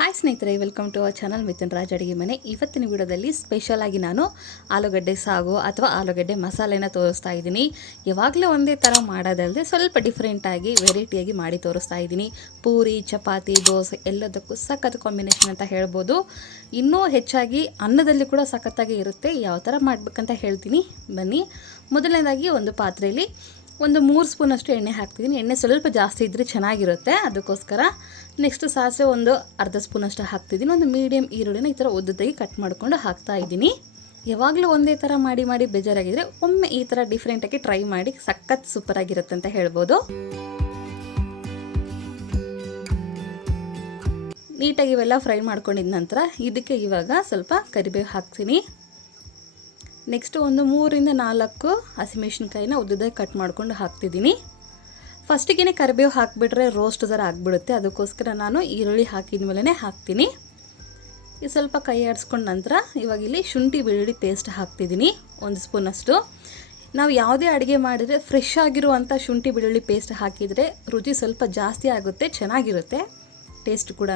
Hi ಸ್ನೇಹಿತರೆ welcome to our channel Mithun Raj ಅಡುಗೆ ಮನೆ ಇವತ್ತಿನ ವಿಡಿಯೋದಲ್ಲಿ ಸ್ಪೆಷಲ್ ಆಗಿ ನಾನು ಆಲೂಗಡ್ಡೆ ಸಾಗು ಅಥವಾ ಆಲೂಗಡ್ಡೆ ಮಸಾಲೆನ ತೋರಿಸ್ತಾ ಇದ್ದೀನಿ. ಯಾವಾಗಲೂ ಒಂದೇ ಥರ ಮಾಡೋದಲ್ಲದೆ ಸ್ವಲ್ಪ ಡಿಫ್ರೆಂಟಾಗಿ ವೆರೈಟಿಯಾಗಿ ಮಾಡಿ ತೋರಿಸ್ತಾ ಇದ್ದೀನಿ. ಪೂರಿ, ಚಪಾತಿ, ದೋಸೆ ಎಲ್ಲದಕ್ಕೂ ಸಖತ್ ಕಾಂಬಿನೇಷನ್ ಅಂತ ಹೇಳ್ಬೋದು. ಇನ್ನೂ ಹೆಚ್ಚಾಗಿ ಅನ್ನದಲ್ಲಿ ಕೂಡ ಸಖತ್ತಾಗಿ ಇರುತ್ತೆ. ಯಾವ ಥರ ಮಾಡಬೇಕಂತ ಹೇಳ್ತೀನಿ. ಬನ್ನಿ. ಮೊದಲನೇದಾಗಿ ಒಂದು ಪಾತ್ರೆಯಲ್ಲಿ ಒಂದು ಮೂರು ಸ್ಪೂನಷ್ಟು ಎಣ್ಣೆ ಹಾಕ್ತಿದ್ದೀನಿ. ಎಣ್ಣೆ ಸ್ವಲ್ಪ ಜಾಸ್ತಿ ಇದ್ದರೆ ಚೆನ್ನಾಗಿರುತ್ತೆ. ಅದಕ್ಕೋಸ್ಕರ ನೆಕ್ಸ್ಟ್ ಸಾಸಿವೆ ಒಂದು ಅರ್ಧ ಸ್ಪೂನಷ್ಟು ಹಾಕ್ತಿದ್ದೀನಿ. ಒಂದು ಮೀಡಿಯಮ್ ಈರುಳ್ಳಿನ ಈ ಥರ ಉದ್ದದಾಗಿ ಕಟ್ ಮಾಡಿಕೊಂಡು ಹಾಕ್ತಾ ಇದ್ದೀನಿ. ಯಾವಾಗಲೂ ಒಂದೇ ಥರ ಮಾಡಿ ಮಾಡಿ ಬೇಜಾರಾಗಿದ್ದರೆ ಒಮ್ಮೆ ಈ ಥರ ಡಿಫ್ರೆಂಟಾಗಿ ಟ್ರೈ ಮಾಡಿ ಸಖತ್ ಸೂಪರಾಗಿರುತ್ತೆ ಅಂತ ಹೇಳ್ಬೋದು. ನೀಟಾಗಿ ಇವೆಲ್ಲ ಫ್ರೈ ಮಾಡ್ಕೊಂಡಿದ ನಂತರ ಇದಕ್ಕೆ ಇವಾಗ ಸ್ವಲ್ಪ ಕರಿಬೇವು ಹಾಕ್ತೀನಿ. ನೆಕ್ಸ್ಟ್ ಒಂದು ಮೂರಿಂದ ನಾಲ್ಕು ಹಸಿಮೆಣ್ಸಿನ್ಕಾಯಿನ ಉದ್ದದಾಗಿ ಕಟ್ ಮಾಡ್ಕೊಂಡು ಹಾಕ್ತಿದ್ದೀನಿ. ಫಸ್ಟಿಗೆ ಕರಿಬೇವು ಹಾಕಿಬಿಟ್ರೆ ರೋಸ್ಟ್ ಥರ ಆಗಿಬಿಡುತ್ತೆ. ಅದಕ್ಕೋಸ್ಕರ ನಾನು ಈರುಳ್ಳಿ ಹಾಕಿದ ಮೇಲೇ ಹಾಕ್ತೀನಿ. ಇದು ಸ್ವಲ್ಪ ಕೈ ಆಡಿಸ್ಕೊಂಡ ನಂತರ ಇವಾಗ ಇಲ್ಲಿ ಶುಂಠಿ ಬೆಳ್ಳುಳ್ಳಿ ಪೇಸ್ಟ್ ಹಾಕ್ತಿದ್ದೀನಿ. ಒಂದು ಸ್ಪೂನಷ್ಟು ನಾವು ಯಾವುದೇ ಅಡುಗೆ ಮಾಡಿದರೆ ಫ್ರೆಶ್ ಆಗಿರುವಂಥ ಶುಂಠಿ ಬೆಳ್ಳುಳ್ಳಿ ಪೇಸ್ಟ್ ಹಾಕಿದರೆ ರುಚಿ ಸ್ವಲ್ಪ ಜಾಸ್ತಿ ಆಗುತ್ತೆ, ಚೆನ್ನಾಗಿರುತ್ತೆ ಟೇಸ್ಟ್ ಕೂಡ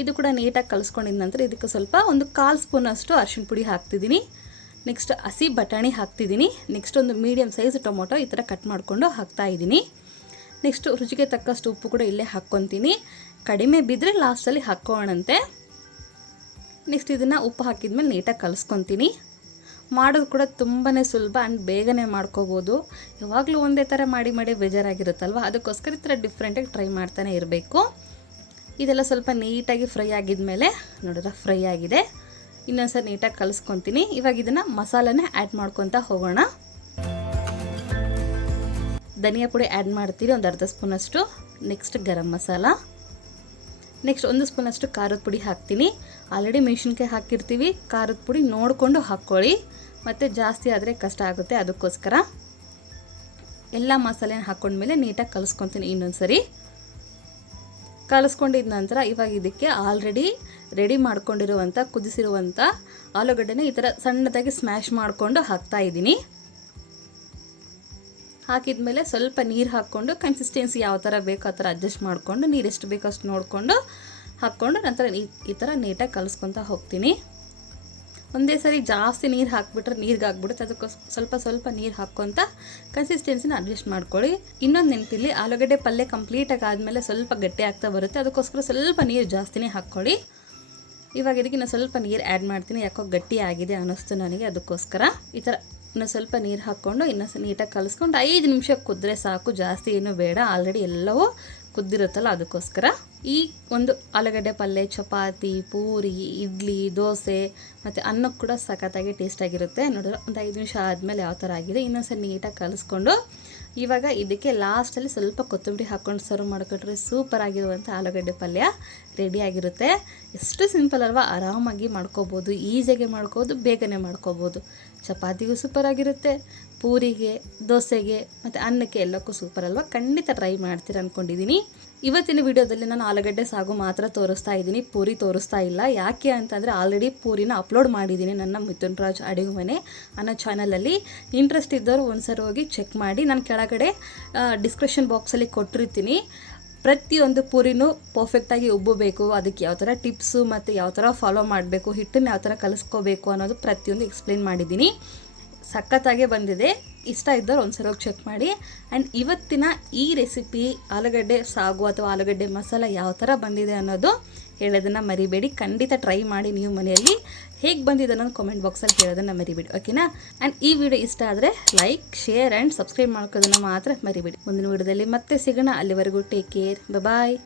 ಇದು ಕೂಡ ನೀಟಾಗಿ ಕಲಿಸ್ಕೊಂಡಿದ ನಂತರ ಇದಕ್ಕೆ ಸ್ವಲ್ಪ ಒಂದು ಕಾಲು ಸ್ಪೂನಷ್ಟು ಅರಿಶಿಣ ಪುಡಿ ಹಾಕ್ತಿದ್ದೀನಿ. ನೆಕ್ಸ್ಟ್ ಹಸಿ ಬಟಾಣಿ ಹಾಕ್ತಿದ್ದೀನಿ. ನೆಕ್ಸ್ಟ್ ಒಂದು ಮೀಡಿಯಮ್ ಸೈಜ್ ಟೊಮೊಟೊ ಈ ಥರ ಕಟ್ ಮಾಡಿಕೊಂಡು ಹಾಕ್ತಾ ಇದ್ದೀನಿ. ನೆಕ್ಸ್ಟ್ ರುಚಿಗೆ ತಕ್ಕಷ್ಟು ಉಪ್ಪು ಕೂಡ ಇಲ್ಲೇ ಹಾಕ್ಕೊತೀನಿ. ಕಡಿಮೆ ಬಿದ್ದರೆ ಲಾಸ್ಟಲ್ಲಿ ಹಾಕ್ಕೋಣಂತೆ ನೆಕ್ಸ್ಟ್ ಇದನ್ನು ಉಪ್ಪು ಹಾಕಿದ್ಮೇಲೆ ನೀಟಾಗಿ ಕಲಿಸ್ಕೊತೀನಿ. ಮಾಡೋದು ಕೂಡ ತುಂಬಾ ಸುಲಭ ಆ್ಯಂಡ್ ಬೇಗನೆ ಮಾಡ್ಕೋಬೋದು. ಯಾವಾಗಲೂ ಒಂದೇ ಥರ ಮಾಡಿ ಮಾಡಿ ಬೇಜಾರಾಗಿರುತ್ತಲ್ವ? ಅದಕ್ಕೋಸ್ಕರ ಈ ಥರ ಡಿಫ್ರೆಂಟಾಗಿ ಟ್ರೈ ಮಾಡ್ತಾನೆ ಇರಬೇಕು. ಇದೆಲ್ಲ ಸ್ವಲ್ಪ ನೀಟಾಗಿ ಫ್ರೈ ಆಗಿದ್ಮೇಲೆ ನೋಡಿದ್ರೆ? ಫ್ರೈ ಆಗಿದೆ. ಇನ್ನೊಂದ್ಸರಿ ನೀಟಾಗಿ ಕಲಿಸ್ಕೊತೀನಿ. ಇವಾಗ ಇದನ್ನು ಮಸಾಲೆನೇ ಆ್ಯಡ್ ಮಾಡ್ಕೊತ ಹೋಗೋಣ. ಧನಿಯಾ ಪುಡಿ ಆ್ಯಡ್ ಮಾಡ್ತೀನಿ ಒಂದು ಅರ್ಧ ಸ್ಪೂನಷ್ಟು ನೆಕ್ಸ್ಟ್ ಗರಂ ಮಸಾಲ. ನೆಕ್ಸ್ಟ್ ಒಂದು ಸ್ಪೂನಷ್ಟು ಖಾರದ ಪುಡಿ ಹಾಕ್ತೀನಿ. ಆಲ್ರೆಡಿ ಮೆಣಸಿನ್ಕಾಯಿ ಹಾಕಿರ್ತೀವಿ, ಖಾರದ ಪುಡಿ ನೋಡಿಕೊಂಡು ಹಾಕ್ಕೊಳ್ಳಿ ಮತ್ತು ಜಾಸ್ತಿ ಆದರೆ ಕಷ್ಟ ಆಗುತ್ತೆ ಅದಕ್ಕೋಸ್ಕರ. ಎಲ್ಲ ಮಸಾಲೆನ ಹಾಕ್ಕೊಂಡ್ಮೇಲೆ ನೀಟಾಗಿ ಕಲಿಸ್ಕೊತೀನಿ ಇನ್ನೊಂದು ಸರಿ ಕಲಿಸ್ಕೊಂಡಿದ ನಂತರ ಇವಾಗ ಇದಕ್ಕೆ ಆಲ್ರೆಡಿ ರೆಡಿ ಮಾಡ್ಕೊಂಡಿರುವಂಥ ಕುದಿಸಿರುವಂಥ ಆಲೂಗಡ್ಡೆನ ಈ ಥರ ಸಣ್ಣದಾಗಿ ಸ್ಮ್ಯಾಶ್ ಮಾಡಿಕೊಂಡು ಹಾಕ್ತಾ ಇದ್ದೀನಿ. ಹಾಕಿದ ಮೇಲೆ ಸ್ವಲ್ಪ ನೀರು ಹಾಕ್ಕೊಂಡು ಕನ್ಸಿಸ್ಟೆನ್ಸಿ ಯಾವ ಥರ ಬೇಕೋ ಆ ಥರ ಅಡ್ಜಸ್ಟ್ ಮಾಡಿಕೊಂಡು, ನೀರು ಎಷ್ಟು ಬೇಕೋ ಅಷ್ಟು ನೋಡಿಕೊಂಡು ಹಾಕ್ಕೊಂಡು ನಂತರ ಈ ಥರ ನೀಟಾಗಿ ಕಲಿಸ್ಕೊತ ಹೋಗ್ತೀನಿ. ಒಂದೇ ಸರಿ ಜಾಸ್ತಿ ನೀರು ಹಾಕ್ಬಿಟ್ರೆ ನೀರಿಗೆ ಹಾಕ್ಬಿಡುತ್ತೆ ಅದಕ್ಕೆ ಸ್ವಲ್ಪ ಸ್ವಲ್ಪ ನೀರು ಹಾಕ್ಕೊತ ಕನ್ಸಿಸ್ಟೆನ್ಸಿನ ಅಡ್ಜಸ್ಟ್ ಮಾಡ್ಕೊಳ್ಳಿ. ಇನ್ನೊಂದು ನೆನಪಿಲ್ಲಿ, ಆಲೂಗಡ್ಡೆ ಪಲ್ಯ ಕಂಪ್ಲೀಟಾಗಿ ಆದಮೇಲೆ ಸ್ವಲ್ಪ ಗಟ್ಟಿ ಆಗ್ತಾ ಬರುತ್ತೆ. ಅದಕ್ಕೋಸ್ಕರ ಸ್ವಲ್ಪ ನೀರು ಜಾಸ್ತಿನೇ ಹಾಕ್ಕೊಳ್ಳಿ. ಇವಾಗ ಇದಕ್ಕೆ ನಾನು ಸ್ವಲ್ಪ ನೀರು ಆ್ಯಡ್ ಮಾಡ್ತೀನಿ. ಯಾಕೋ ಗಟ್ಟಿ ಆಗಿದೆ ಅನ್ನಿಸ್ತು ನನಗೆ. ಅದಕ್ಕೋಸ್ಕರ ಈ ಥರ ಇನ್ನು ಸ್ವಲ್ಪ ನೀರು ಹಾಕ್ಕೊಂಡು ಇನ್ನೂ ನೀಟಾಗಿ ಕಲಿಸ್ಕೊಂಡು ಐದು ನಿಮಿಷ ಕುದ್ರೆ ಸಾಕು. ಜಾಸ್ತಿ ಏನೂ ಬೇಡ. ಆಲ್ರೆಡಿ ಎಲ್ಲವೂ ಕುದ್ದಿರುತ್ತಲ್ಲ, ಅದಕ್ಕೋಸ್ಕರ ಈ ಒಂದು ಆಲೂಗಡ್ಡೆ ಪಲ್ಯ ಚಪಾತಿ, ಪೂರಿ, ಇಡ್ಲಿ, ದೋಸೆ ಮತ್ತು ಅನ್ನಕ್ಕೆ ಕೂಡ ಸಖತ್ತಾಗಿ ಟೇಸ್ಟಾಗಿರುತ್ತೆ ನೋಡಿದ್ರೆ ಒಂದು ಐದು ನಿಮಿಷ ಆದಮೇಲೆ ಯಾವ ಥರ ಆಗಿದೆ. ಇನ್ನೊಂದ್ಸಲ ನೀಟಾಗಿ ಕಲಿಸ್ಕೊಂಡು ಇವಾಗ ಇದಕ್ಕೆ ಲಾಸ್ಟಲ್ಲಿ ಸ್ವಲ್ಪ ಕೊತ್ತಂಬರಿ ಹಾಕ್ಕೊಂಡು ಸರ್ವ್ ಮಾಡಿಕೊಟ್ರೆ ಸೂಪರ್ ಆಗಿರುವಂಥ ಆಲೂಗಡ್ಡೆ ಪಲ್ಯ ರೆಡಿಯಾಗಿರುತ್ತೆ ಎಷ್ಟು ಸಿಂಪಲ್ ಅಲ್ವಾ? ಆರಾಮಾಗಿ ಮಾಡ್ಕೋಬೋದು, ಈಸಿಯಾಗಿ ಮಾಡ್ಕೋಬೋದು ಬೇಗನೆ ಮಾಡ್ಕೋಬೋದು. ಚಪಾತಿಗೂ ಸೂಪರ್ ಆಗಿರುತ್ತೆ, ಪೂರಿಗೆ, ದೋಸೆಗೆ, ಮತ್ತು ಅನ್ನಕ್ಕೆ ಎಲ್ಲಕ್ಕೂ ಸೂಪರ್ ಅಲ್ವಾ? ಖಂಡಿತ ಟ್ರೈ ಮಾಡ್ತೀರ ಅಂದ್ಕೊಂಡಿದ್ದೀನಿ ಇವತ್ತಿನ ವಿಡಿಯೋದಲ್ಲಿ ನಾನು ಆಲೂಗಡ್ಡೆ ಸಾಗು ಮಾತ್ರ ತೋರಿಸ್ತಾ ಇದ್ದೀನಿ, ಪೂರಿ ತೋರಿಸ್ತಾ ಇಲ್ಲ. ಯಾಕೆ ಅಂತಂದರೆ ಆಲ್ರೆಡಿ ಪೂರಿನ ಅಪ್ಲೋಡ್ ಮಾಡಿದ್ದೀನಿ ನನ್ನ ಮಿಥುನ್ ರಾಜ್ ಅಡುಗೆ ಮನೆ ಅನ್ನೋ ಚಾನಲಲ್ಲಿ ಇಂಟ್ರೆಸ್ಟ್ ಇದ್ದವರು ಒಂದ್ಸರಿ ಹೋಗಿ ಚೆಕ್ ಮಾಡಿ, ನಾನು ಕೆಳಗಡೆ ಡಿಸ್ಕ್ರಿಪ್ಷನ್ ಬಾಕ್ಸಲ್ಲಿ ಕೊಟ್ಟಿರ್ತೀನಿ. ಪ್ರತಿಯೊಂದು ಪೂರಿನೂ ಪರ್ಫೆಕ್ಟಾಗಿ ಉಬ್ಬಬೇಕು. ಅದಕ್ಕೆ ಯಾವ ಥರ ಟಿಪ್ಸು ಮತ್ತು ಯಾವ ಥರ ಫಾಲೋ ಮಾಡಬೇಕು, ಹಿಟ್ಟನ್ನು ಯಾವ ಥರ ಕಲಿಸ್ಕೋಬೇಕು ಅನ್ನೋದು ಪ್ರತಿಯೊಂದು ಎಕ್ಸ್ಪ್ಲೇನ್ ಮಾಡಿದ್ದೀನಿ. ಸಖತ್ತಾಗೆ ಬಂದಿದೆ. ಇಷ್ಟ ಇದ್ದವ್ರು ಒಂದ್ಸಲ ಹೋಗಿ ಚೆಕ್ ಮಾಡಿ. ಆ್ಯಂಡ್ ಇವತ್ತಿನ ಈ ರೆಸಿಪಿ ಆಲೂಗಡ್ಡೆ ಸಾಗು ಅಥವಾ ಆಲೂಗಡ್ಡೆ ಮಸಾಲ ಯಾವ ಥರ ಬಂದಿದೆ ಅನ್ನೋದು ಹೇಳೋದನ್ನು ಮರಿಬೇಡಿ. ಖಂಡಿತ ಟ್ರೈ ಮಾಡಿ ನೀವು ಮನೆಯಲ್ಲಿ ಹೇಗೆ ಬಂದಿದೆ ಅನ್ನೋದು ಕಾಮೆಂಟ್ ಬಾಕ್ಸಲ್ಲಿ ಹೇಳೋದನ್ನು ಮರಿಬೇಡಿ ಓಕೆನಾ ಆ್ಯಂಡ್ ಈ ವಿಡಿಯೋ ಇಷ್ಟ ಆದರೆ ಲೈಕ್ ಶೇರ್ ಆ್ಯಂಡ್ ಸಬ್ಸ್ಕ್ರೈಬ್ ಮಾಡ್ಕೋದನ್ನು ಮಾತ್ರ ಮರಿಬೇಡಿ. ಮುಂದಿನ ವಿಡಿಯೋದಲ್ಲಿ ಮತ್ತೆ ಸಿಗೋಣ. ಅಲ್ಲಿವರೆಗೂ ಟೇಕ್ ಕೇರ್ ಬಾಯ್